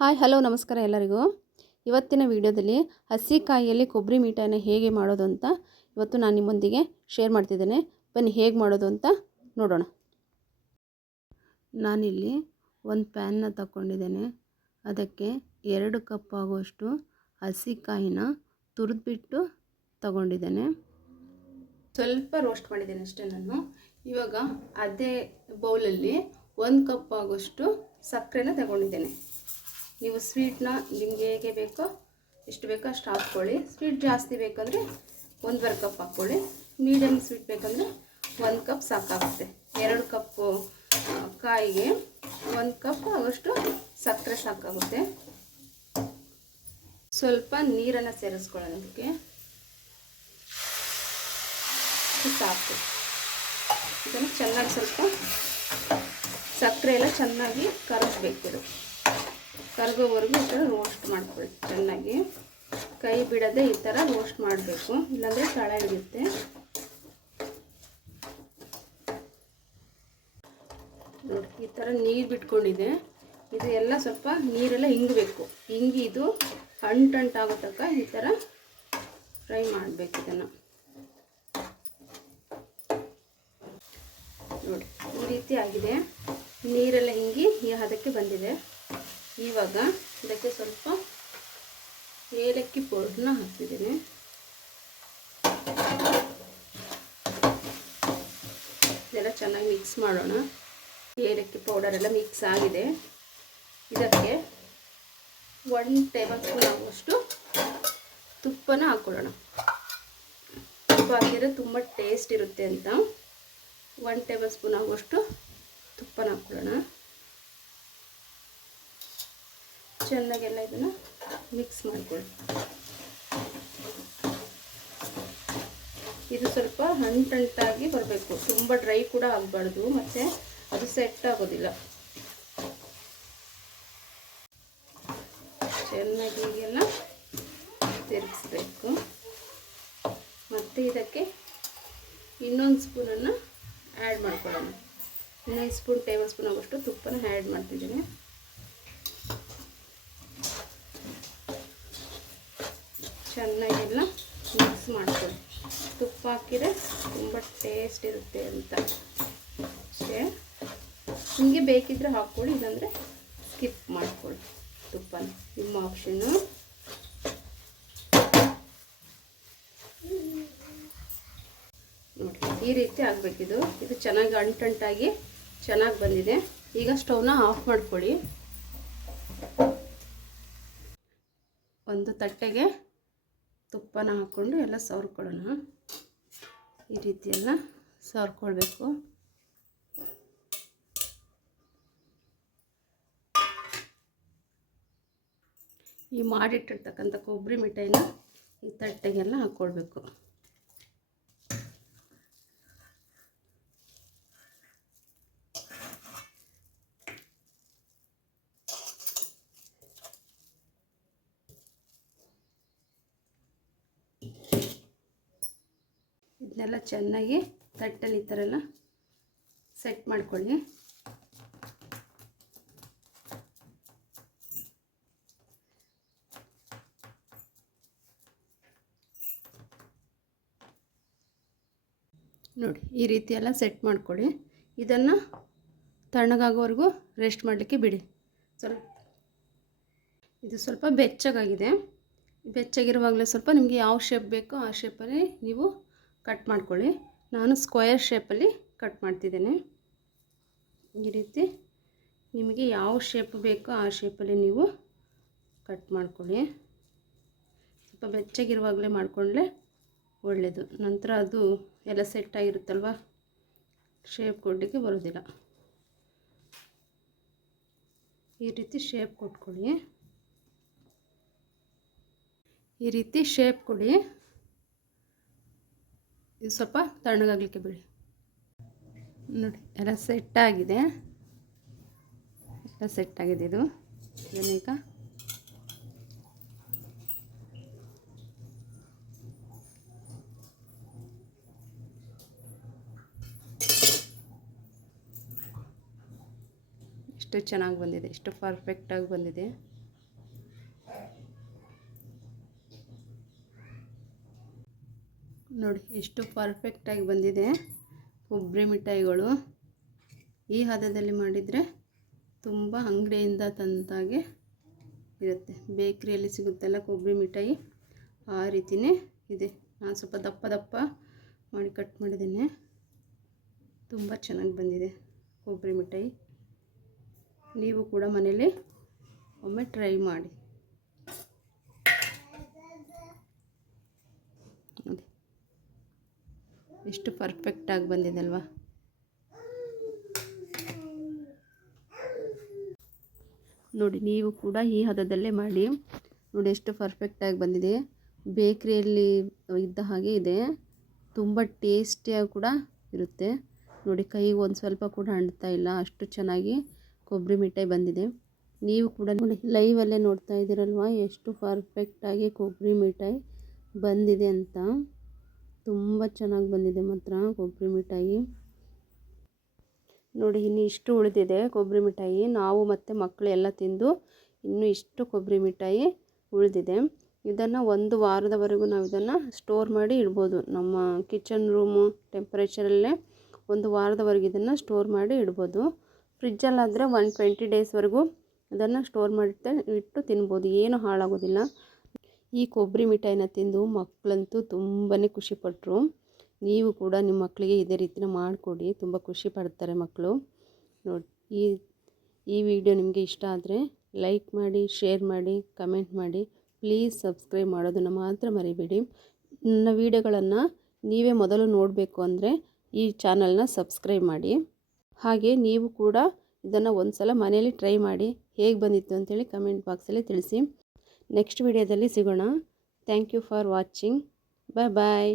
Hi hello ನಮಸ್ಕಾರ ಎಲ್ಲರಿಗೂ. ಇವತ್ತಿನ ವಿಡಿಯೋದಲ್ಲಿ ಹಸಿ ಕಾಯಿಯಲ್ಲಿ ಕೊಬ್ಬರಿ ಮಿಠಾಯಿನ ಹೇಗೆ ಮಾಡೋದು ಅಂತ ಇವತ್ತು ನಾನು ನಿಮ್ಮೊಂದಿಗೆ ಶೇರ್ ಮಾಡ್ತಿದ್ದೇನೆ. ಬನ್ನಿ ಹೇಗೆ ಮಾಡೋದು ಅಂತ ನೋಡೋಣ. ನಾನಿಲ್ಲಿ ಒಂದು ಪ್ಯಾನ್ನ ತಗೊಂಡಿದ್ದೇನೆ. ಅದಕ್ಕೆ 2 ಕಪ್ ಆಗುವಷ್ಟು ಹಸಿ ಕಾಯಿನ ತುರಿದ್ಬಿಟ್ಟು ತಗೊಂಡಿದ್ದೇನೆ. ಸ್ವಲ್ಪ ರೋಸ್ಟ್ ಮಾಡಿದ್ದೇನೆ ಅಷ್ಟೇ ನಾನು. ಇವಾಗ ಅದೇ ಬೌಲಲ್ಲಿ 1 ಕಪ್ ಆಗುವಷ್ಟು ಸಕ್ಕರೆನ ತಗೊಂಡಿದ್ದೇನೆ. ನೀವು ಸ್ವೀಟ್ನ ನಿಮಗೆ ಹೇಗೆ ಬೇಕೋ ಎಷ್ಟು ಬೇಕೋ ಅಷ್ಟು ಹಾಕ್ಕೊಳ್ಳಿ. ಸ್ವೀಟ್ ಜಾಸ್ತಿ ಬೇಕಂದರೆ 1.5 ಕಪ್ ಹಾಕ್ಕೊಳ್ಳಿ. ಮೀಡಿಯಮ್ ಸ್ವೀಟ್ ಬೇಕಂದರೆ 1 ಕಪ್ ಸಾಕಾಗುತ್ತೆ. 2 ಕಪ್ಪು ಕಾಯಿಗೆ 1 ಕಪ್ ಆಗೋಷ್ಟು ಸಕ್ಕರೆ ಸಾಕಾಗುತ್ತೆ. ಸ್ವಲ್ಪ ನೀರನ್ನು ಸೇರಿಸ್ಕೊಳ್ಳೋಣ. ಅದಕ್ಕೆ ಸಾಕು. ಇದನ್ನು ಚೆನ್ನಾಗಿ ಸ್ವಲ್ಪ ಸಕ್ಕರೆ ಎಲ್ಲ ಚೆನ್ನಾಗಿ ಕರಗಬೇಕು. ಕರಗೋವರೆಗೂ ಈ ಥರ ರೋಸ್ಟ್ ಮಾಡ್ಕೊಳ್ಳಿ. ಚೆನ್ನಾಗಿ ಕೈ ಬಿಡದೆ ಈ ಥರ ರೋಸ್ಟ್ ಮಾಡಬೇಕು, ಇಲ್ಲಾಂದರೆ ತಳ ಹಿಡಿಯುತ್ತೆ. ನೋಡಿ ಈ ಥರ ನೀರು ಬಿಟ್ಕೊಂಡಿದೆ. ಇದು ಎಲ್ಲ ಸ್ವಲ್ಪ ನೀರೆಲ್ಲ ಹಿಂಗಬೇಕು. ಹಿಂಗಿ ಇದು ಅಂಟಾಗೋ ತನಕ ಈ ಥರ ಫ್ರೈ ಮಾಡಬೇಕು. ಇದನ್ನು ನೋಡಿ ಈ ರೀತಿ ಆಗಿದೆ. ನೀರೆಲ್ಲ ಹಿಂಗಿ ಈ ಹದಕ್ಕೆ ಬಂದಿದೆ. ಇವಾಗ ಇದಕ್ಕೆ ಸ್ವಲ್ಪ ಏಲಕ್ಕಿ ಪೌಡರ್ನ ಹಾಕ್ತಿದ್ದೀನಿ. ಇದೆಲ್ಲ ಚೆನ್ನಾಗಿ ಮಿಕ್ಸ್ ಮಾಡೋಣ. ಏಲಕ್ಕಿ ಪೌಡರ್ ಎಲ್ಲ ಮಿಕ್ಸ್ ಆಗಿದೆ. ಇದಕ್ಕೆ 1 ಟೇಬಲ್ ಸ್ಪೂನ್ ಆಗುವಷ್ಟು ತುಪ್ಪನ ಹಾಕ್ಕೊಳ್ಳೋಣ. ತುಪ್ಪ ಹಾಕಿದರೆ ತುಂಬ ಟೇಸ್ಟ್ ಇರುತ್ತೆ ಅಂತ 1 ಟೇಬಲ್ ಸ್ಪೂನ್ ಆಗುವಷ್ಟು ತುಪ್ಪನ ಹಾಕ್ಕೊಳ್ಳೋಣ. ಚೆನ್ನಾಗೆಲ್ಲ ಇದನ್ನು ಮಿಕ್ಸ್ ಮಾಡಿಕೊಳ್ಳಿ. ಇದು ಸ್ವಲ್ಪ ಅಂಟಾಗಿ ಬರಬೇಕು, ತುಂಬ ಡ್ರೈ ಕೂಡ ಆಗಬಾರ್ದು, ಮತ್ತು ಅದು ಸೆಟ್ ಆಗೋದಿಲ್ಲ. ಚೆನ್ನಾಗಿ ಹೀಗೆಲ್ಲ ತಿರುಗಿಸ್ಬೇಕು. ಮತ್ತು ಇದಕ್ಕೆ ಇನ್ನೊಂದು ಸ್ಪೂನನ್ನು ಆ್ಯಡ್ ಮಾಡ್ಕೊಳ್ಳೋಣ. ಇನ್ನೊಂದು ಟೇಬಲ್ ಸ್ಪೂನ್ ಆಗೋಷ್ಟು ತುಪ್ಪನ ಆ್ಯಡ್ ಮಾಡ್ತಿದ್ದೀನಿ. ಚೆನ್ನಾಗೆಲ್ಲ ಮಿಕ್ಸ್ ಮಾಡ್ಕೊಳ್ಳಿ. ತುಪ್ಪ ಹಾಕಿದರೆ ತುಂಬ ಟೇಸ್ಟ್ ಇರುತ್ತೆ ಅಂತ ಅಷ್ಟೇ. ನಿಮಗೆ ಬೇಕಿದ್ದರೆ ಹಾಕ್ಕೊಳ್ಳಿ, ಇಲ್ಲಾಂದರೆ ಸ್ಕಿಪ್ ಮಾಡ್ಕೊಳ್ಳಿ. ತುಪ್ಪನ ನಿಮ್ಮ ಆಪ್ಷನ್ನು. ನೋಡಿ ಈ ರೀತಿ ಆಗಬೇಕಿದು. ಇದು ಚೆನ್ನಾಗಿ ಅಂಟಾಗಿ ಚೆನ್ನಾಗಿ ಬಂದಿದೆ. ಈಗ ಸ್ಟವ್ನ ಆಫ್ ಮಾಡ್ಕೊಳ್ಳಿ. ಒಂದು ತಟ್ಟೆಗೆ ತುಪ್ಪನ ಹಾಕ್ಕೊಂಡು ಎಲ್ಲ ಸವರ್ಕೊಳ್ಳೋಣ. ಈ ರೀತಿ ಎಲ್ಲ ಸವರ್ಕೊಳ್ಬೇಕು. ಈ ಮಾಡಿಟ್ಟಿರ್ತಕ್ಕಂಥ ಕೊಬ್ಬರಿ ಮಿಠಾಯಿನ ಈ ತಟ್ಟೆಗೆಲ್ಲ ಹಾಕ್ಕೊಳ್ಬೇಕು. ಇದನ್ನೆಲ್ಲ ಚೆನ್ನಾಗಿ ತಟ್ಟಲ್ಲಿ ಈ ಥರ ಎಲ್ಲ ಸೆಟ್ ಮಾಡ್ಕೊಳ್ಳಿ. ನೋಡಿ ಈ ರೀತಿ ಎಲ್ಲ ಸೆಟ್ ಮಾಡ್ಕೊಳ್ಳಿ. ಇದನ್ನು ತಣ್ಣಗಾಗೋವರೆಗೂ ರೆಸ್ಟ್ ಮಾಡಲಿಕ್ಕೆ ಬಿಡಿ. ಇದು ಸ್ವಲ್ಪ ಬೆಚ್ಚಗಾಗಿದೆ. ಬೆಚ್ಚಗಿರುವಾಗಲೇ ಸ್ವಲ್ಪ ನಿಮಗೆ ಯಾವ ಶೇಪ್ ಬೇಕೋ ಆ ಶೇಪಲ್ಲಿ ನೀವು ಕಟ್ ಮಾಡ್ಕೊಳ್ಳಿ. ನಾನು ಸ್ಕ್ವೇರ್ ಶೇಪಲ್ಲಿ ಕಟ್ ಮಾಡ್ತಿದ್ದೇನೆ. ಈ ರೀತಿ ನಿಮಗೆ ಯಾವ ಶೇಪ್ ಬೇಕೋ ಆ ಶೇಪಲ್ಲಿ ನೀವು ಕಟ್ ಮಾಡ್ಕೊಳ್ಳಿ. ಸ್ವಲ್ಪ ಬೆಚ್ಚಗಿರುವಾಗಲೇ ಮಾಡಿಕೊಂಡ್ರೆ ಒಳ್ಳೆಯದು. ನಂತರ ಅದು ಎಲ್ಲ ಸೆಟ್ ಆಗಿರುತ್ತಲ್ವ, ಶೇಪ್ ಕೊಡಲಿಕ್ಕೆ ಬರೋದಿಲ್ಲ. ಈ ರೀತಿ ಶೇಪ್ ಕೊಟ್ಕೊಳ್ಳಿ. ಈ ರೀತಿ ಶೇಪ್ ಕೊಡಿ. ಇದು ಸ್ವಲ್ಪ ತಣ್ಣಗಾಗಲಿಕ್ಕೆ ಬಿಡಿ. ನೋಡಿ ಎಲ್ಲ ಸೆಟ್ಟಾಗಿದೆ. ಎಲ್ಲ ಸೆಟ್ಟಾಗಿದೆ. ಇದು ಇದನ್ನೀಗ ಎಷ್ಟು ಚೆನ್ನಾಗಿ ಬಂದಿದೆ, ಎಷ್ಟು ಪರ್ಫೆಕ್ಟಾಗಿ ಬಂದಿದೆ. ನೋಡಿ ಎಷ್ಟು ಪರ್ಫೆಕ್ಟಾಗಿ ಬಂದಿದೆ ಕೊಬ್ಬರಿ ಮಿಠಾಯಿಗಳು. ಈ ಹದದಲ್ಲಿ ಮಾಡಿದರೆ ತುಂಬ ಅಂಗಡಿಯಿಂದ ತಂದಾಗೆ ಇರುತ್ತೆ. ಬೇಕ್ರಿಯಲ್ಲಿ ಸಿಗುತ್ತಲ್ಲ ಕೊಬ್ಬರಿ ಮಿಠಾಯಿ, ಆ ರೀತಿಯೇ ಇದೆ. ನಾನು ಸ್ವಲ್ಪ ದಪ್ಪ ದಪ್ಪ ಮಾಡಿ ಕಟ್ ಮಾಡಿದ್ದೇನೆ. ತುಂಬ ಚೆನ್ನಾಗಿ ಬಂದಿದೆ ಕೊಬ್ಬರಿ ಮಿಠಾಯಿ. ನೀವು ಕೂಡ ಮನೇಲಿ ಒಮ್ಮೆ ಟ್ರೈ ಮಾಡಿ. ನೋಡಿ ಎಷ್ಟು ಪರ್ಫೆಕ್ಟಾಗಿ ಬಂದಿದೆ ಅಲ್ವಾ. ನೋಡಿ ನೀವು ಕೂಡ ಈ ಹದದಲ್ಲೇ ಮಾಡಿ. ನೋಡಿ ಎಷ್ಟು ಪರ್ಫೆಕ್ಟಾಗಿ ಬಂದಿದೆ. ಬೇಕ್ರಿಯಲ್ಲಿ ಇದ್ದ ಹಾಗೆ ಇದೆ. ತುಂಬ ಟೇಸ್ಟಿಯಾಗಿ ಕೂಡ ಇರುತ್ತೆ. ನೋಡಿ ಕೈಗೆ ಒಂದು ಸ್ವಲ್ಪ ಕೂಡ ಅಂಟ್ತಾ ಇಲ್ಲ, ಅಷ್ಟು ಚೆನ್ನಾಗಿ ಕೊಬ್ಬರಿ ಮಿಠಾಯಿ ಬಂದಿದೆ. ನೀವು ಕೂಡ ನೋಡಿ ಲೈವಲ್ಲೇ ನೋಡ್ತಾ ಇದ್ದೀರಲ್ವ ಎಷ್ಟು ಪರ್ಫೆಕ್ಟಾಗಿ ಕೊಬ್ಬರಿ ಮಿಠಾಯಿ ಬಂದಿದೆ ಅಂತ. ತುಂಬ ಚೆನ್ನಾಗಿ ಬಂದಿದೆ ಮಾತ್ರ ಕೊಬ್ಬರಿ ಮಿಠಾಯಿ. ನೋಡಿ ಇನ್ನು ಇಷ್ಟು ಉಳಿದಿದೆ ಕೊಬ್ಬರಿ ಮಿಠಾಯಿ. ನಾವು ಮತ್ತು ಮಕ್ಕಳು ಎಲ್ಲ ತಿಂದು ಇನ್ನೂ ಇಷ್ಟು ಕೊಬ್ಬರಿ ಮಿಠಾಯಿ ಉಳಿದಿದೆ. ಇದನ್ನು 1 ವಾರದವರೆಗೂ ನಾವು ಇದನ್ನು ಸ್ಟೋರ್ ಮಾಡಿ ಇಡ್ಬೋದು. ನಮ್ಮ ಕಿಚನ್ ರೂಮು ಟೆಂಪರೇಚರಲ್ಲೇ 1 ವಾರದವರೆಗೂ ಇದನ್ನು ಸ್ಟೋರ್ ಮಾಡಿ ಇಡ್ಬೋದು. ಫ್ರಿಜ್ಜಲ್ಲಾದರೆ 120 ಡೇಸ್ವರೆಗೂ ಇದನ್ನು ಸ್ಟೋರ್ ಮಾಡಿ ಇಟ್ಟು ತಿನ್ಬೋದು, ಏನು ಹಾಳಾಗೋದಿಲ್ಲ. ಈ ಕೊಬ್ಬರಿ ಮಿಠಾಯಿನ ತಿಂದು ಮಕ್ಕಳಂತೂ ತುಂಬಾ ಖುಷಿಪಟ್ಟರು. ನೀವು ಕೂಡ ನಿಮ್ಮ ಮಕ್ಕಳಿಗೆ ಇದೇ ರೀತಿನ ಮಾಡಿಕೊಡಿ, ತುಂಬ ಖುಷಿ ಪಡ್ತಾರೆ ಮಕ್ಕಳು. ನೋಡಿ ಈ ವಿಡಿಯೋ ನಿಮಗೆ ಇಷ್ಟ ಆದರೆ ಲೈಕ್ ಮಾಡಿ, ಶೇರ್ ಮಾಡಿ, ಕಮೆಂಟ್ ಮಾಡಿ. ಪ್ಲೀಸ್ ಸಬ್ಸ್ಕ್ರೈಬ್ ಮಾಡೋದನ್ನು ಮಾತ್ರ ಮರಿಬೇಡಿ. ನನ್ನ ವೀಡಿಯೋಗಳನ್ನು ನೀವೇ ಮೊದಲು ನೋಡಬೇಕು ಅಂದರೆ ಈ ಚಾನಲ್ನ ಸಬ್ಸ್ಕ್ರೈಬ್ ಮಾಡಿ. ಹಾಗೆ ನೀವು ಕೂಡ ಇದನ್ನು ಒಂದು ಸಲ ಮನೆಯಲ್ಲಿ ಟ್ರೈ ಮಾಡಿ, ಹೇಗೆ ಬಂದಿತ್ತು ಅಂತೇಳಿ ಕಮೆಂಟ್ ಬಾಕ್ಸಲ್ಲಿ ತಿಳಿಸಿ. ನೆಕ್ಸ್ಟ್ ವಿಡಿಯೋದಲ್ಲಿ ಸಿಗೋಣ. Thank you for watching. Bye bye.